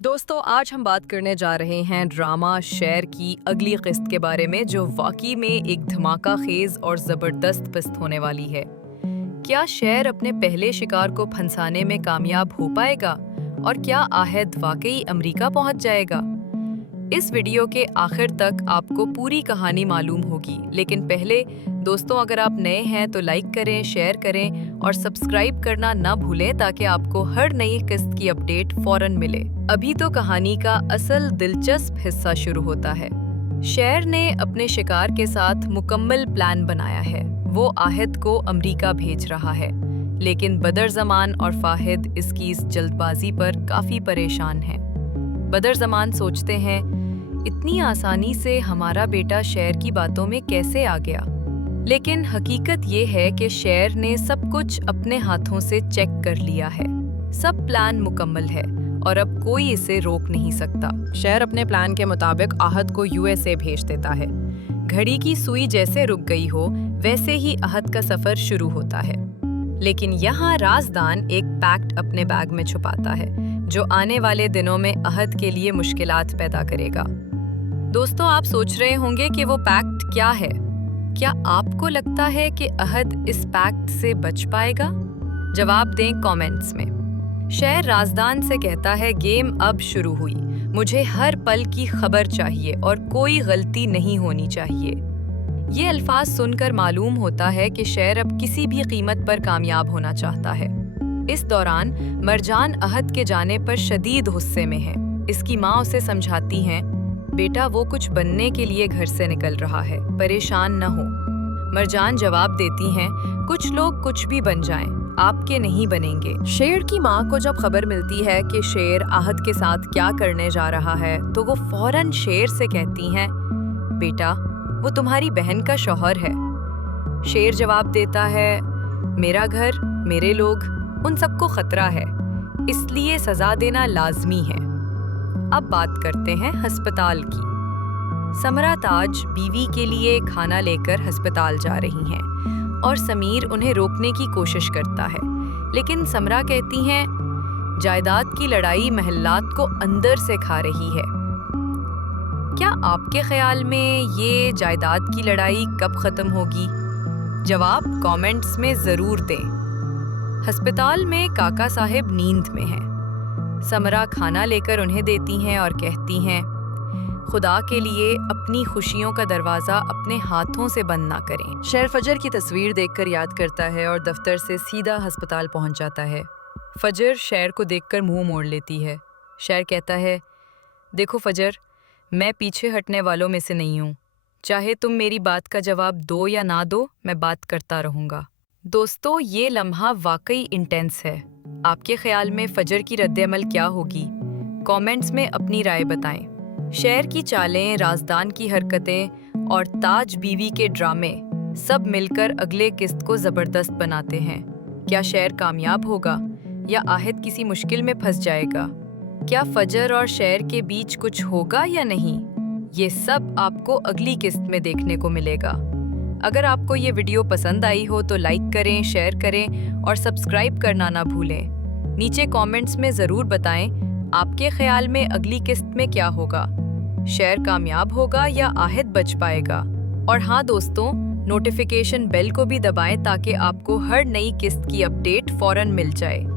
दोस्तों आज हम बात करने जा रहे हैं ड्रामा शेर की अगली किस्त के बारे में जो वाकई में एक धमाका खेज और ज़बरदस्त किस्त होने वाली है। क्या शेर अपने पहले शिकार को फंसाने में कामयाब हो पाएगा और क्या आहद वाकई अमेरिका पहुंच जाएगा? इस वीडियो के आखिर तक आपको पूरी कहानी मालूम होगी, लेकिन पहले दोस्तों अगर आप नए हैं तो लाइक करें, शेयर करें और सब्सक्राइब करना ना भूलें ताकि आपको हर नई किस्त की अपडेट फौरन मिले। अभी तो कहानी का असल दिलचस्प हिस्सा शुरू होता है। शेर ने अपने शिकार के साथ मुकम्मल प्लान बनाया है। वो आहद को अमेरिका भेज रहा है, लेकिन बदरज़मान और फाहिद इसकी इस जल्दबाजी पर काफ़ी परेशान हैं। बदरज़मान सोचते हैं, इतनी आसानी से हमारा बेटा शेर की बातों में कैसे आ गया? लेकिन हकीकत ये है कि शेर ने सब कुछ अपने हाथों से चेक कर लिया है। सब प्लान मुकम्मल है और अब कोई इसे रोक नहीं सकता। शेर अपने प्लान के मुताबिक आहद को यूएसए भेज देता है। घड़ी की सुई जैसे रुक गई हो वैसे ही आहद का सफर शुरू होता है। लेकिन यहाँ राजदान एक पैक्ट अपने बैग में छुपाता है जो आने वाले दिनों में आहद के लिए मुश्किलात पैदा करेगा। दोस्तों आप सोच रहे होंगे कि वो पैक्ट क्या है? क्या आपको लगता है कि आहद इस पैक्ट से बच पाएगा? जवाब दें कमेंट्स में। शेर राजदान से कहता है, गेम अब शुरू हुई। मुझे हर पल की खबर चाहिए और कोई गलती नहीं होनी चाहिए। ये अल्फाज सुनकर मालूम होता है कि शेर अब किसी भी कीमत पर कामयाब होना चाहता है। इस दौरान मरजान आहद के जाने पर शदीद गुस्से में है। इसकी माँ उसे समझाती हैं, बेटा वो कुछ बनने के लिए घर से निकल रहा है, परेशान न हो। मरजान जवाब देती हैं, कुछ लोग कुछ भी बन जाएं, आपके नहीं बनेंगे। शेर की माँ को जब खबर मिलती है कि शेर आहद के साथ क्या करने जा रहा है तो वो फौरन शेर से कहती हैं, बेटा वो तुम्हारी बहन का शौहर है। शेर जवाब देता है, मेरा घर, मेरे लोग, उन सबको खतरा है, इसलिए सजा देना लाजमी है। अब बात करते हैं अस्पताल की। समरा ताज बीवी के लिए खाना लेकर अस्पताल जा रही हैं और समीर उन्हें रोकने की कोशिश करता है, लेकिन समरा कहती हैं, जायदाद की लड़ाई महल्लात को अंदर से खा रही है। क्या आपके ख्याल में ये जायदाद की लड़ाई कब खत्म होगी? जवाब कमेंट्स में ज़रूर दें। अस्पताल में काका साहिब नींद में हैं। समरा खाना लेकर उन्हें देती हैं और कहती हैं, खुदा के लिए अपनी खुशियों का दरवाज़ा अपने हाथों से बंद ना करें। शेर फजर की तस्वीर देखकर याद करता है और दफ्तर से सीधा अस्पताल पहुंच जाता है। फजर शेर को देखकर मुंह मोड़ लेती है। शेर कहता है, देखो फजर, मैं पीछे हटने वालों में से नहीं हूँ। चाहे तुम मेरी बात का जवाब दो या ना दो, मैं बात करता रहूँगा। दोस्तों ये लम्हा वाकई इंटेंस है। आपके ख्याल में फजर की रद्द-ए-अमल क्या होगी? कमेंट्स में अपनी राय बताएं। शेर की चालें, राजदान की हरकतें और ताज बीवी के ड्रामे सब मिलकर अगले किस्त को ज़बरदस्त बनाते हैं। क्या शेर कामयाब होगा या आहद किसी मुश्किल में फंस जाएगा? क्या फजर और शेर के बीच कुछ होगा या नहीं? ये सब आपको अगली किस्त में देखने को मिलेगा। अगर आपको ये वीडियो पसंद आई हो तो लाइक करें, शेयर करें और सब्सक्राइब करना ना भूलें। नीचे कमेंट्स में ज़रूर बताएं, आपके ख्याल में अगली किस्त में क्या होगा? शेर कामयाब होगा या आहद बच पाएगा? और हाँ दोस्तों, नोटिफिकेशन बेल को भी दबाएं ताकि आपको हर नई किस्त की अपडेट फौरन मिल जाए।